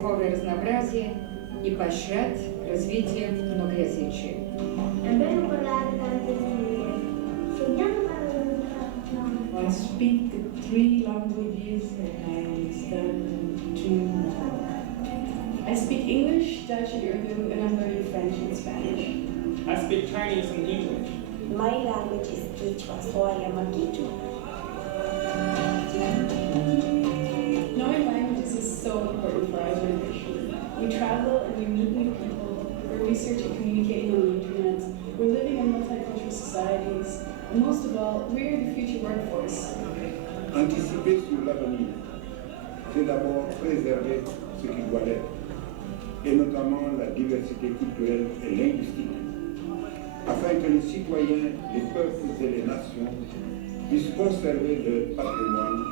разнообразие и поощрять развитие многоязычия. I speak the 3 languages and I understand 2 more. I speak English, Dutch, and Urdu, and I'm learning French and Spanish. I speak Chinese and English. My language is Quechua, so I am a Quechua. Knowing languages is so important for our generation. We travel and we meet new people, we're researching and communicating on the internet, we're living in multicultural societies, and most of all, we're the future workforce. Anticiper sur l'avenir, c'est d'abord préserver ce qui doit l'être, et notamment la diversité culturelle et linguistique, afin que les citoyens, les peuples et les nations puissent conserver leur patrimoine,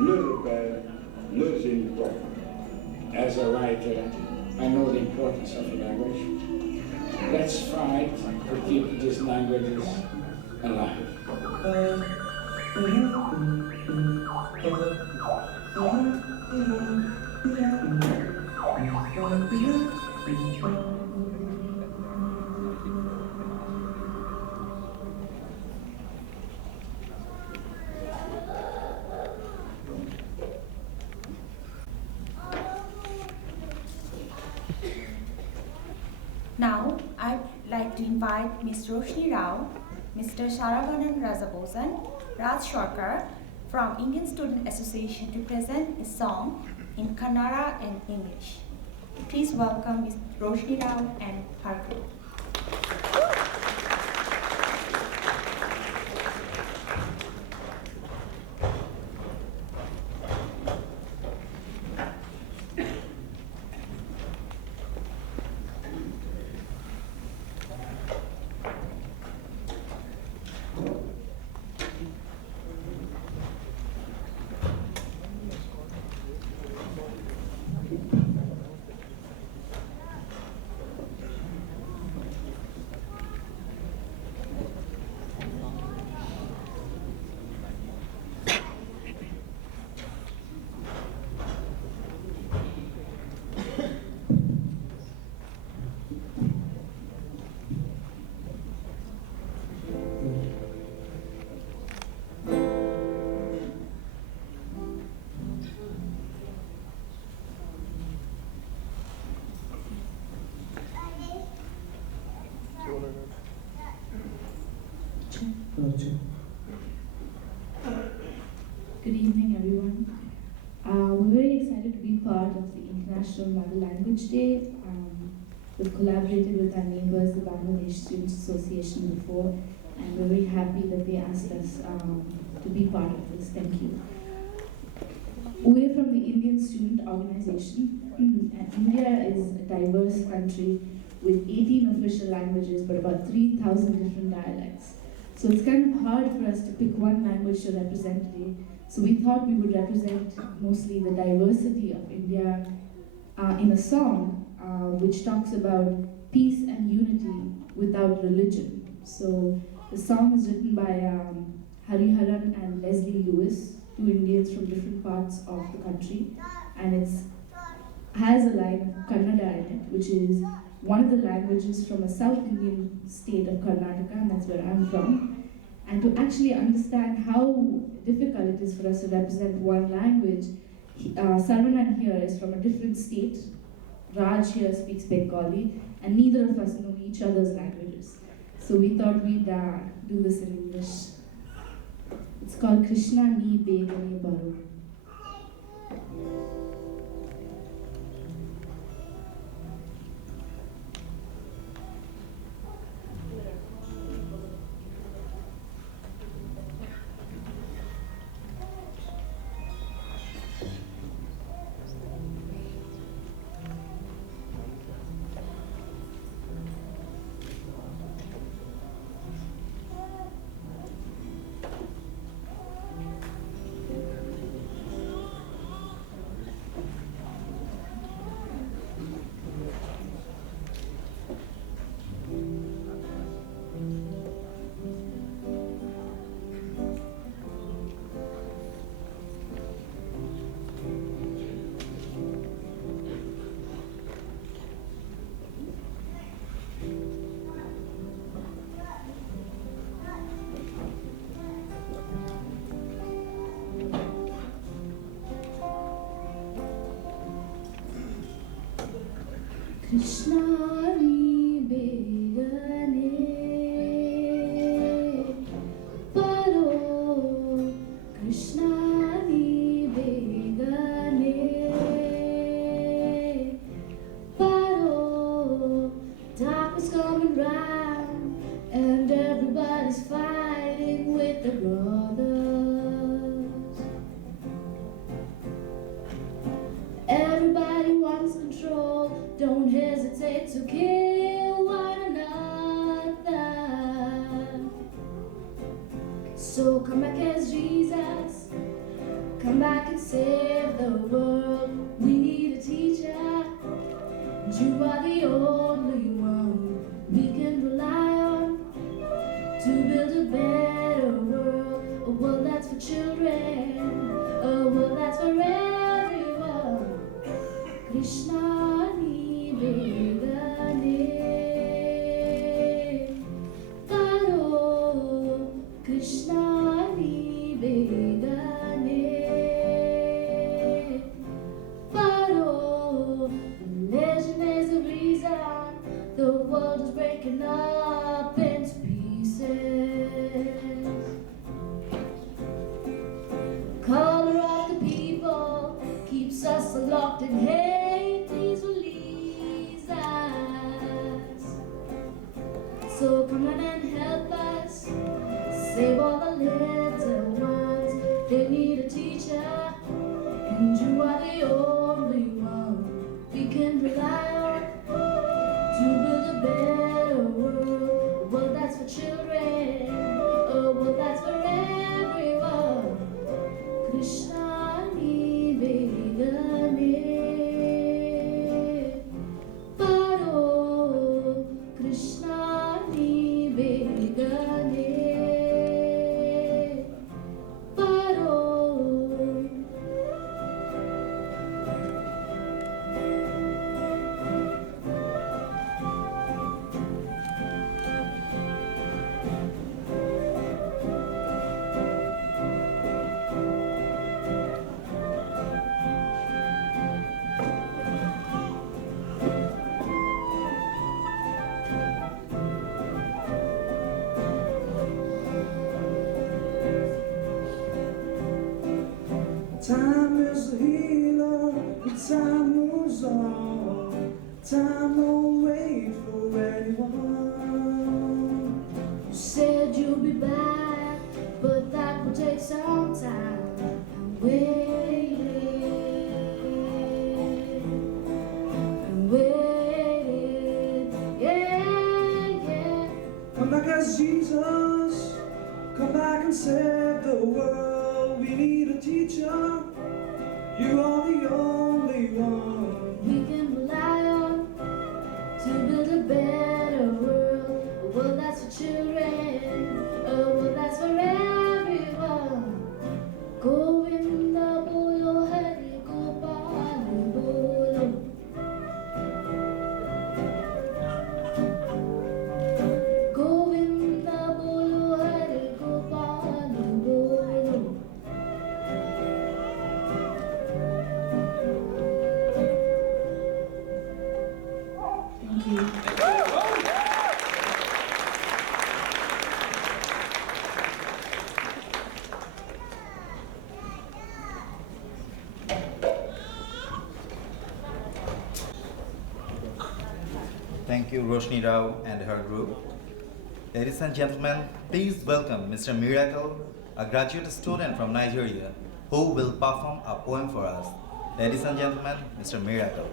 leurs repères, leur génie propre. As a writer, I know the importance of language. Let's fight to keep these languages alive. Now, I'd like to invite Ms. Roshni Rao, Mr. Saravanan Rajabosan, Raj Sarkar from Indian Student Association to present a song in Kannada and English. Please welcome Ms. Roshni Rao and her group. Good evening, everyone. We're very excited to be part of the International Mother Language Day. We've collaborated with our neighbors, the Bangladesh Students Association, before, and we're very happy that they asked us to be part of this. Thank you. We're from the Indian Student Organization, and India is a diverse country with 18 official languages, but about 3,000 different dialects. So it's kind of hard for us to pick one language to represent today. So we thought we would represent mostly the diversity of India in a song which talks about peace and unity without religion. So the song is written by Hariharan and Leslie Lewis, 2 Indians from different parts of the country, and it has a line of Kannada in it, which is one of the languages from a South Indian state of Karnataka, and that's where I'm from. And to actually understand how difficult it is for us to represent one language, Sarvanan here is from a different state, Raj here speaks Bengali, and neither of us know each other's languages. So we thought we'd do this in English. It's called Krishna Ni Begane Baru. Krishna ni begane paro Krishna ni begane paro dark is coming round and everybody's fighting with their brothers. Everybody wants control, don't hesitate to kill one another. So come back as Jesus, come back and save the world. We need a teacher, and you are the only one we can rely on to build a better world, a world that's for children, a world that's for everyone. Krishna ni begane paro Krishna ni begane paro. Religion is the reason the world is breaking up into pieces. Color of the people keeps us locked in hate. Please release us. So come on and help us save all the little ones. They need a teacher, and you are the only one we can rely on to build a better world, a world that's for children, a world that's for everyone. Krishna ni begane paro Krishna ni begane paro. Time is a healer, and time moves on. Time don't wait for anyone. You said you'll be back, but that will take some time. I'm waiting, yeah. Come back as Jesus, come back and save the world. We need a teacher, you are the only one We can rely on to build a better world, a world that's for children, a world that's for everyone. Govinda bolo Hari Gopal bolo. Govinda bolo Hari Gopal bolo. Thank you. Thank you, Roshni Rao and her group. Ladies and gentlemen, please welcome Mr. Miracle, a graduate student from Nigeria, who will perform a poem for us. Ladies and gentlemen, Mr. Miracle.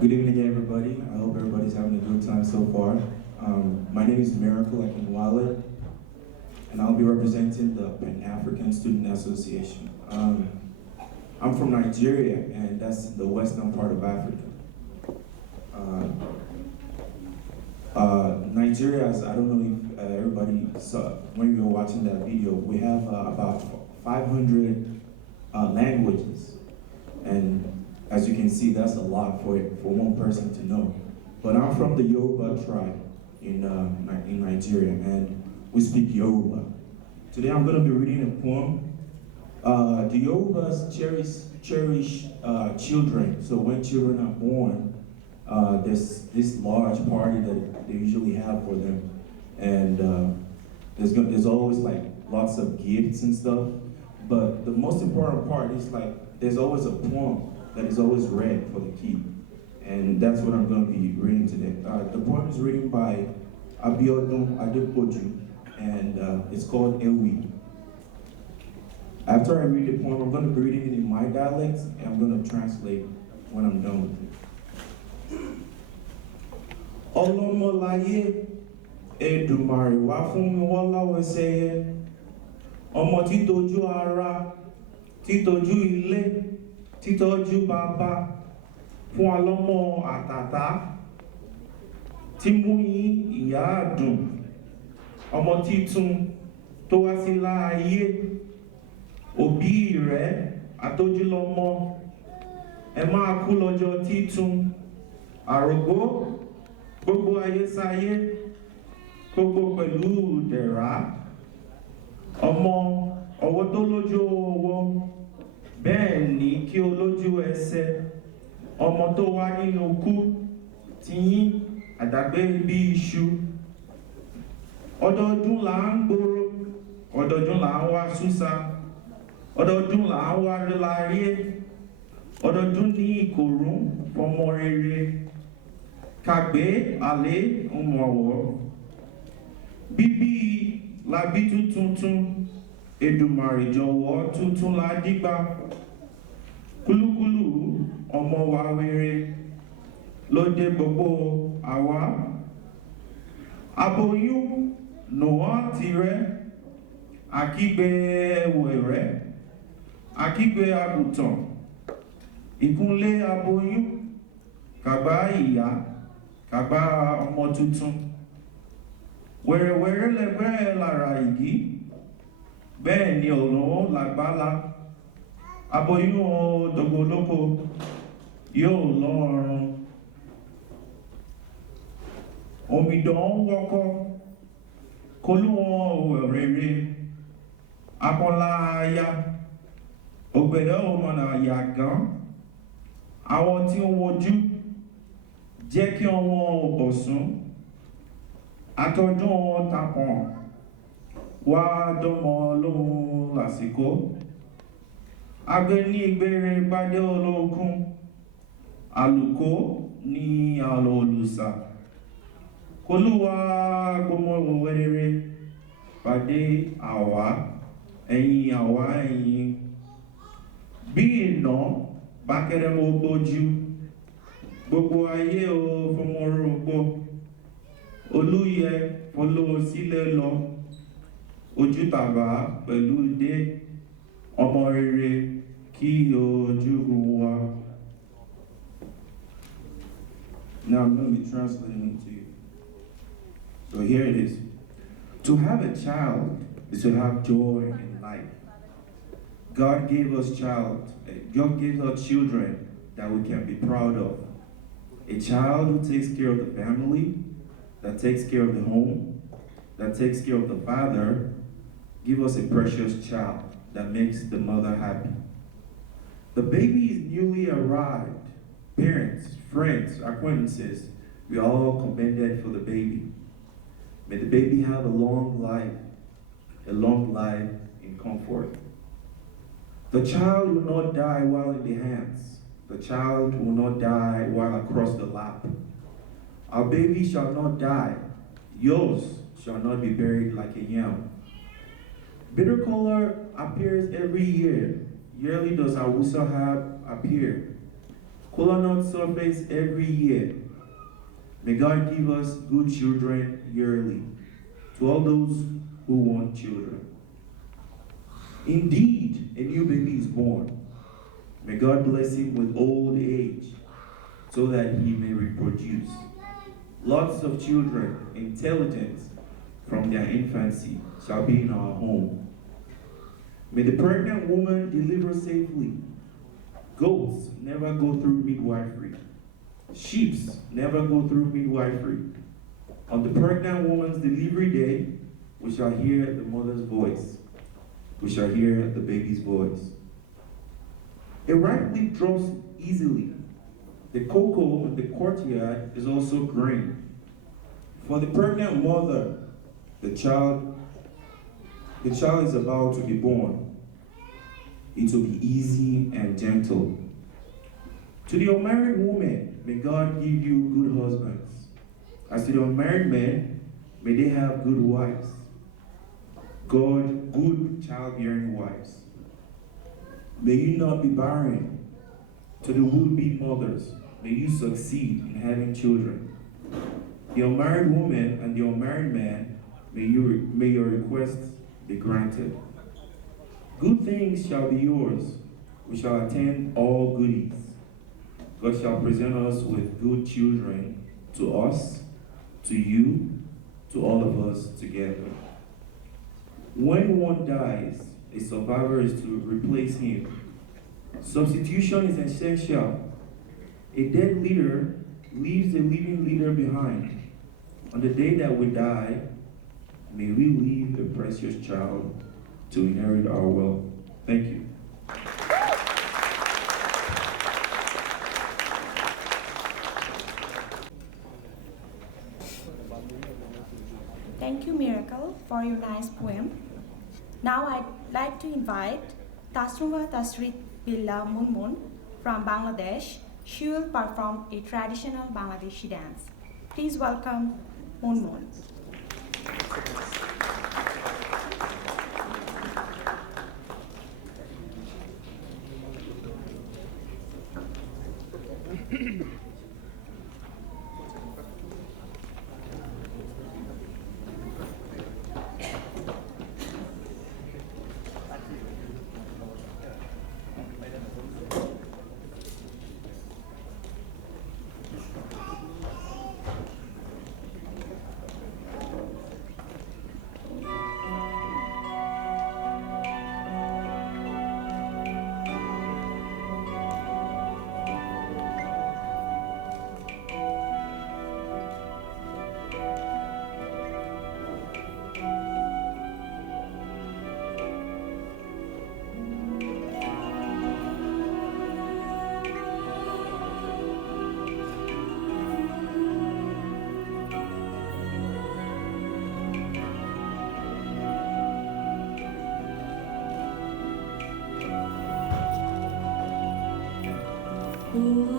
Good evening, everybody. I hope everybody's having a good time so far. My name is Miracle Akinwale, and I'll be representing the Pan-African Student Association. I'm from Nigeria, and that's the western part of Africa. Nigeria, I don't know if everybody saw when we were watching that video, we have about 500 languages. And as you can see, that's a lot for one person to know. But I'm from the Yoruba tribe in Nigeria, and we speak Yoruba. Today I'm going to be reading a poem. The Yorubas cherish children. So when children are born, there's this large party that they usually have for them. And there's always like lots of gifts and stuff. But the most important part is like there's always a poem that is always read for the kid. And that's what I'm going to be reading today. The poem is written by Abiodun Adepoju, and it's called Ewi. After I read the poem, I'm going to be reading it in my dialect, and I'm going to translate when I'm done with it. Ọlọ́mọláyé Èdùmàrè wá fún mi wọ́n láwẹ̀sẹ̀yẹ. Ọmọ títójú ara, títójú ilé, títọ́jú bàbá. Fún alọ́mọ àtàtà, tí mú yín ìyá àdùn. Ọmọ títun tó wá sí láàyè. Òbí rẹ̀ àtójúlọ́mọ. Ẹ máa kú lọ́jọ́ títun. Àrògbó gbogbo ayé sáyé. Gbogbo pẹ̀lú dẹ̀rá. Ọmọ ọwọ́ tó lójú ọwọ́. Bẹ́ẹ̀ ni kí o lójú ẹsẹ̀. Ọmọ tó wá nínú kú. Tiyín àdàgbé bí iṣu. Ọdọọdún là ń gbòòrò. Ọdọọdún là ń wá súsà. Ọdọọdún là ń wá láyé. Ọdọọdún ní ìkòrún fọmọ rere. Kàgbé àlé ọmọwọ́. Bíbí labí tuntun. Èdùmàrè jọ̀wọ́ tuntun la dígbà. Kúlúkúlù ọmọ wa wéré. Lóde gbogbo àwa. Aboyún nùwọ́n tirẹ̀. Àkígbe ẹwẹ̀rẹ̀. Àkígbe àgùntàn. Ìkúnlé aboyún. Kàgbá ìyá. Kàgbá ọmọ tuntun. Wẹ̀rẹ̀wẹ̀rẹ̀ lẹ́gbẹ́ lára ìgí. Bẹ́ẹ̀ ni ọ̀run làgbálá. Aboyún dògbòlóko yóò lọ́rùn. Omidan wọ́kọ́. Kólúwọ̀n rere. Akọ́lá aya. Ògbẹ̀dẹ̀ ọmọnà yàgán. Àwọn tí ó wojú. Jẹ́ kí wọ́n bọ̀sún. Àtọ́dún tapọ̀n. Wá dọ́mọ lóhun lásìkò. Agbe ní ìgbére gbádé olókun. Àlùkò ní àlọ́ olùsà. Kólúwa gbọmọ wẹ́rẹ́rẹ́. Pàdé àwa. Ẹ̀yin àwa ẹ̀yin. Bí iná bá kẹ́rẹ́ mọ́ gbójú. Gbogbo ayé o fọmọ rògbò. Olúyẹ fọlọ́ sílẹ̀ lọ. Ojú tàbá pẹ̀lú dé. Ọmọ rere kí ojú wa. Now I'm going to be translating it to you. So here it is. To have a child is to have joy in life. God gave us children that we can be proud of. A child who takes care of the family, that takes care of the home, that takes care of the father, give us a precious child that makes the mother happy. The baby is newly arrived. Parents, friends, acquaintances, we are all commended for the baby. May the baby have a long life in comfort. The child will not die while in the hands. The child will not die while across the lap. Our baby shall not die. Yours shall not be buried like a yam. Bitter color appears every year. Yearly does Awusa have appear. Kola nut surface every year. May God give us good children yearly, to all those who want children. Indeed, a new baby is born. May God bless him with old age, so that he may reproduce. Lots of children, intelligent, from their infancy shall be in our home. May the pregnant woman deliver safely. Goats never go through midwifery. Sheep never go through midwifery. On the pregnant woman's delivery day, we shall hear the mother's voice. We shall hear the baby's voice. A ripe leaf drops easily. The cocoa in the courtyard is also green. For the pregnant mother, the child is about to be born. It will be easy and gentle. To the unmarried woman, may God give you good husbands. As to the unmarried men, may they have good wives. God, good childbearing wives. May you not be barren. To the would-be mothers, may you succeed in having children. The unmarried woman and the unmarried man, may your requests be granted. Good things shall be yours. We shall attend all goodies. God shall present us with good children, to us, to you, to all of us together. When one dies, a survivor is to replace him. Substitution is essential. A dead leader leaves a living leader behind. On the day that we die, may we leave a precious child to inherit our wealth. Thank you. Thank you, Miracle, for your nice poem. Now I'd like to invite Tasruma Tasrit Billah Munmun from Bangladesh. She will perform a traditional Bangladeshi dance. Please welcome Munmun. Oh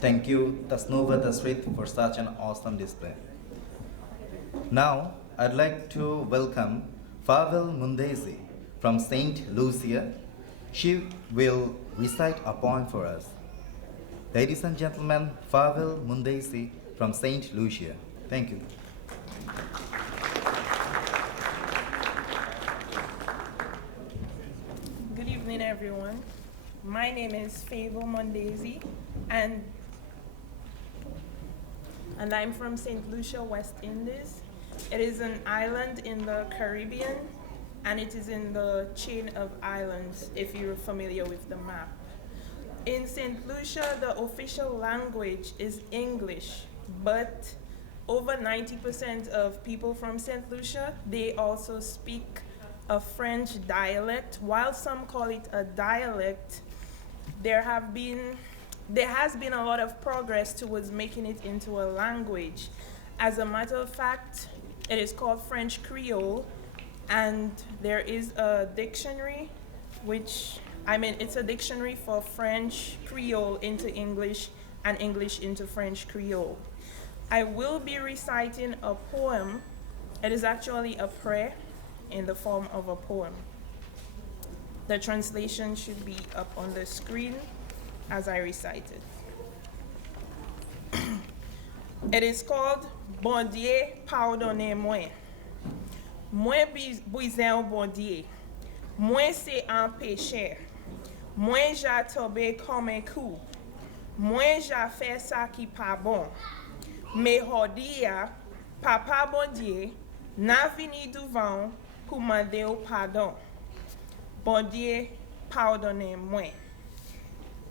Thank you, Tasnova Tasrit, for such an awesome display. Now, I'd like to welcome Fawel Mundezi from St. Lucia. She will recite a poem for us. Ladies and gentlemen, Fawel Mundezi from St. Lucia. Thank you. Good evening, everyone. My name is Fawel Mundezi, and I'm from St. Lucia, West Indies. It is an island in the Caribbean, and it is in the chain of islands, if you're familiar with the map. In St. Lucia, the official language is English, but over 90% of people from St. Lucia, they also speak a French dialect. While some call it a dialect, there has been a lot of progress towards making it into a language. As a matter of fact, it is called French Creole, and there is a dictionary, it's a dictionary for French Creole into English and English into French Creole. I will be reciting a poem. It is actually a prayer in the form of a poem. The translation should be up on the screen as I recite it. It is called Bon Dieu, pardonnez-moi. Moi brisé au bon Dieu. Moi c'est un péché. Moi j'ai tombé comme un coup. Moi j'ai fait ça qui pas bon. Mais aujourd'hui, Papa bon Dieu n'a venu devant pour demander pardon. Bon Dieu, pardonnez-moi.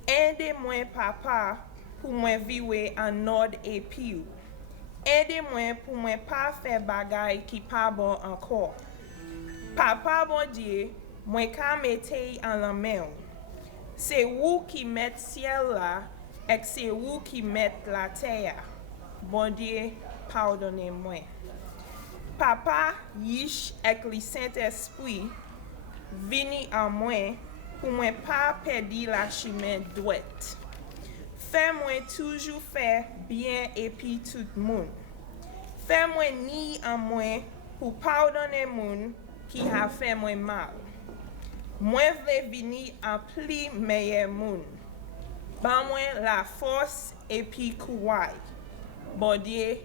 Aidez-moi, Papa, pour moi vivre en ordre et pur. Aidez-moi pour moi pas faire bagaille qui pas bon encore. Papa, bon Dieu, moi qu'à mettre en la main. C'est vous qui mettez ciel là, et c'est vous qui mettez la terre. Bon Dieu, pardonnez-moi. Papa, Yish, et le Saint-Esprit, vini en moi, pour moi pas perdre la chemin droite. Fais-moi toujours faire bien et puis tout le monde. Fais-moi ni en moi pour pardonner moun qui a fait moi mal. Moi vle venir en plus meilleur monde. Ban moi la force et puis courage. Bon Dieu,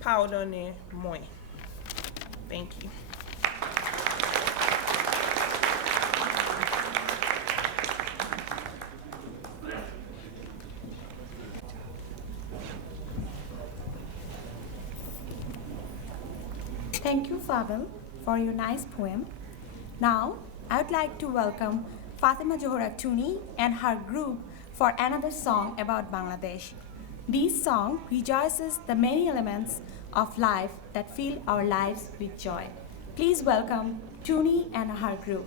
pardonnez-moi. Thank you. Thank you, Fawel, for your nice poem. Now, I would like to welcome Fatima Johora Tuni and her group for another song about Bangladesh. This song rejoices the many elements of life that fill our lives with joy. Please welcome Tuni and her group.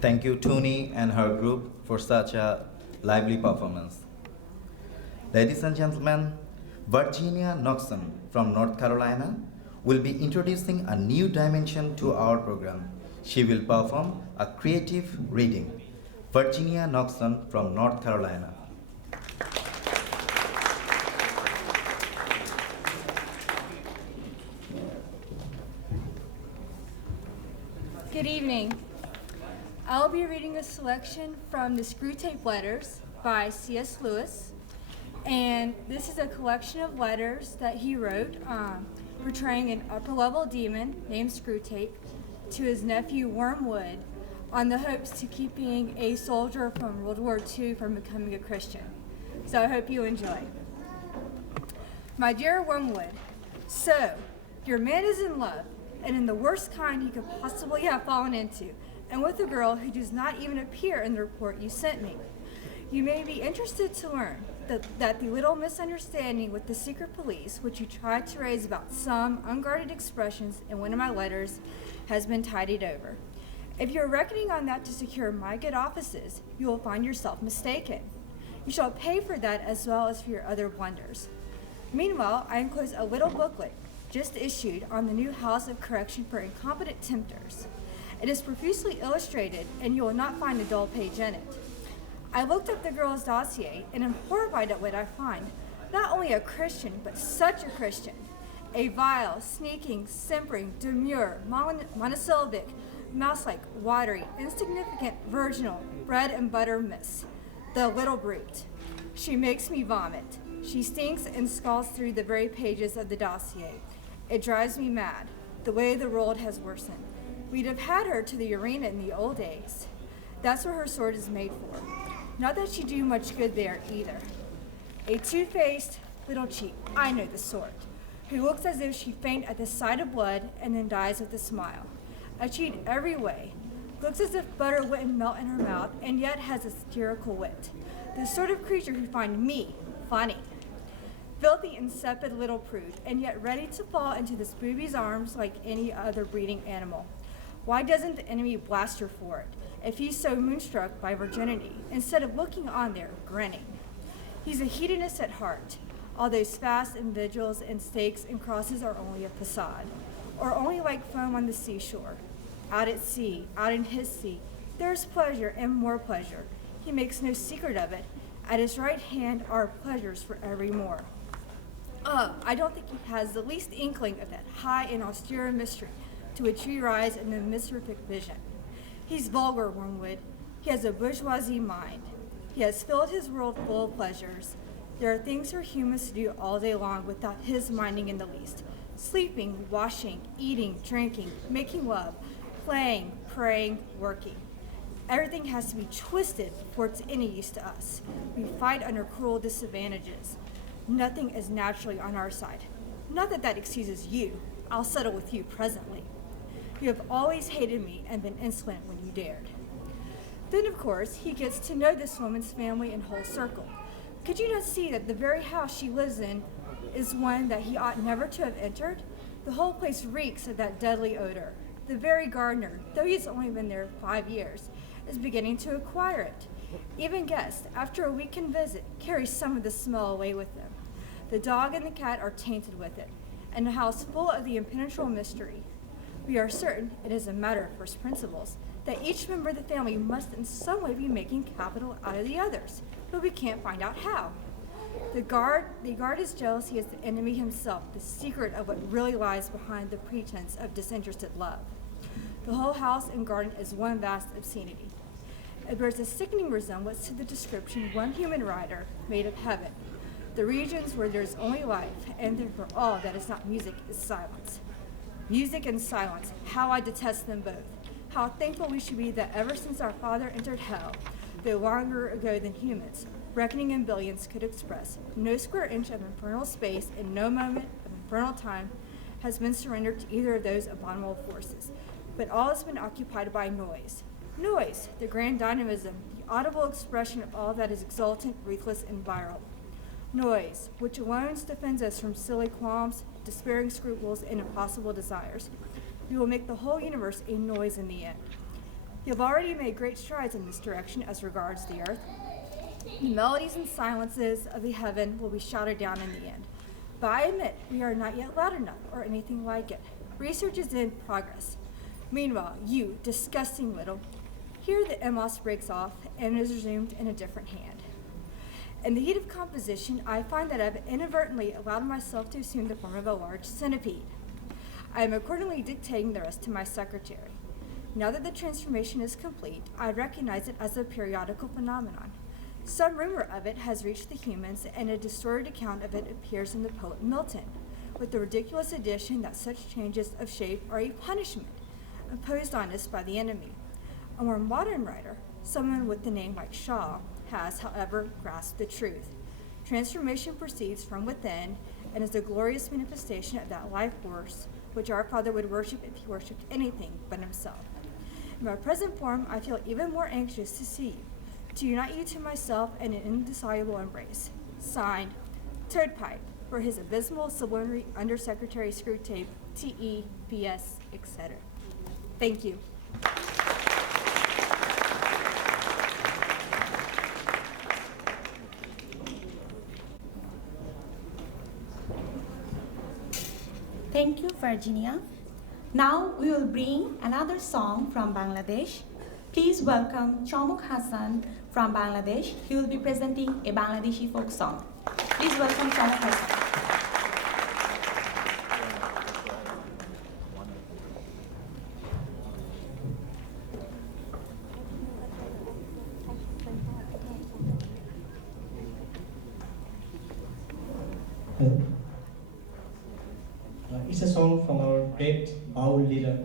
Thank you, Tuni and her group, for such a lively performance. Ladies and gentlemen, Virginia Knoxon from North Carolina will be introducing a new dimension to our program. She will perform a creative reading. Virginia Knoxon from North Carolina. Good evening. I'll be reading a selection from the Screwtape Letters by C.S. Lewis. And this is a collection of letters that he wrote portraying an upper-level demon named Screwtape to his nephew Wormwood on the hopes to keeping a soldier from World War II from becoming a Christian. So I hope you enjoy. My dear Wormwood, so your man is in love, and in the worst kind he could possibly have fallen into, and with a girl who does not even appear in the report you sent me. You may be interested to learn that the little misunderstanding with the secret police, which you tried to raise about some unguarded expressions in one of my letters, has been tidied over. If you're reckoning on that to secure my good offices, you will find yourself mistaken. You shall pay for that as well as for your other blunders. Meanwhile, I enclose a little booklet just issued on the new House of Correction for Incompetent Tempters. It is profusely illustrated, and you will not find a dull page in it. I looked up the girl's dossier and am horrified at what I find. Not only a Christian, but such a Christian. A vile, sneaking, simpering, demure, monosyllabic, mouse-like, watery, insignificant, virginal, bread and butter miss. The little brute. She makes me vomit. She stinks and scalds through the very pages of the dossier. It drives me mad. The way the world has worsened. We'd have had her to the arena in the old days. That's what her sword is made for. Not that she'd do much good there either. A two-faced little cheat, I know the sort, who looks as if she'd faint at the sight of blood and then dies with a smile. A cheat every way, looks as if butter wouldn't melt in her mouth and yet has a satirical wit. The sort of creature who find me funny. Filthy, insipid little prude, and yet ready to fall into this booby's arms like any other breeding animal. Why doesn't the enemy blast her for it, if he's so moonstruck by virginity, instead of looking on there, grinning? He's a hedonist at heart. All those fasts and vigils and stakes and crosses are only a facade, or only like foam on the seashore. Out at sea, out in his sea, there's pleasure and more pleasure. He makes no secret of it. At his right hand are pleasures for evermore. I don't think he has the least inkling of that high and austere mystery to which we rise in the mystific vision. He's vulgar, Wormwood. He has a bourgeoisie mind. He has filled his world full of pleasures. There are things for humans to do all day long without his minding in the least. Sleeping, washing, eating, drinking, making love, playing, praying, working. Everything has to be twisted before it's any use to us. We fight under cruel disadvantages. Nothing is naturally on our side. Not that that excuses you. I'll settle with you presently. You have always hated me and been insolent when you dared. Then, of course, he gets to know this woman's family and whole circle. Could you not see that the very house she lives in is one that he ought never to have entered? The whole place reeks of that deadly odor. The very gardener, though he's only been there 5 years, is beginning to acquire it. Even guests, after a weekend visit, carry some of the smell away with them. The dog and the cat are tainted with it, and a house full of the impenetrable mystery. We are certain it is a matter of first principles that each member of the family must in some way be making capital out of the others, but we can't find out how. They guard his jealousy as the enemy himself, the secret of what really lies behind the pretense of disinterested love. The whole house and garden is one vast obscenity. It bears a sickening resemblance to the description one human writer made of heaven, the regions where there is only life, and therefore all that is not music is silence. Music and silence, how I detest them both. How thankful we should be that ever since our Father entered hell, though longer ago than humans, reckoning in billions could express, no square inch of infernal space and no moment of infernal time has been surrendered to either of those abominable forces, but all has been occupied by noise. Noise, the grand dynamism, the audible expression of all that is exultant, ruthless, and virile. Noise, which alone defends us from silly qualms, despairing scruples, and impossible desires. We will make the whole universe a noise in the end. You have already made great strides in this direction as regards the earth. The melodies and silences of the heaven will be shouted down in the end. But I admit we are not yet loud enough or anything like it. Research is in progress. Meanwhile, you, disgusting little, here the emos breaks off and is resumed in a different hand. In the heat of composition, I find that I've inadvertently allowed myself to assume the form of a large centipede. I am accordingly dictating the rest to my secretary. Now that the transformation is complete, I recognize it as a periodical phenomenon. Some rumor of it has reached the humans, and a distorted account of it appears in the poet Milton, with the ridiculous addition that such changes of shape are a punishment imposed on us by the enemy. A more modern writer, someone with the name like Shaw, has, however, grasped the truth. Transformation proceeds from within and is a glorious manifestation of that life force which our Father would worship if he worshipped anything but himself. In my present form, I feel even more anxious to see you, to unite you to myself in an indissoluble embrace. Signed, Toad Pipe, for his abysmal sublunary Undersecretary Screwtape, TE, BS, etc. Thank you. Thank you, Virginia. Now we will bring another song from Bangladesh. Please welcome Chamuk Hassan from Bangladesh. He will be presenting a Bangladeshi folk song. Please welcome Chamuk Hassan. It's a song from our great Baul leader,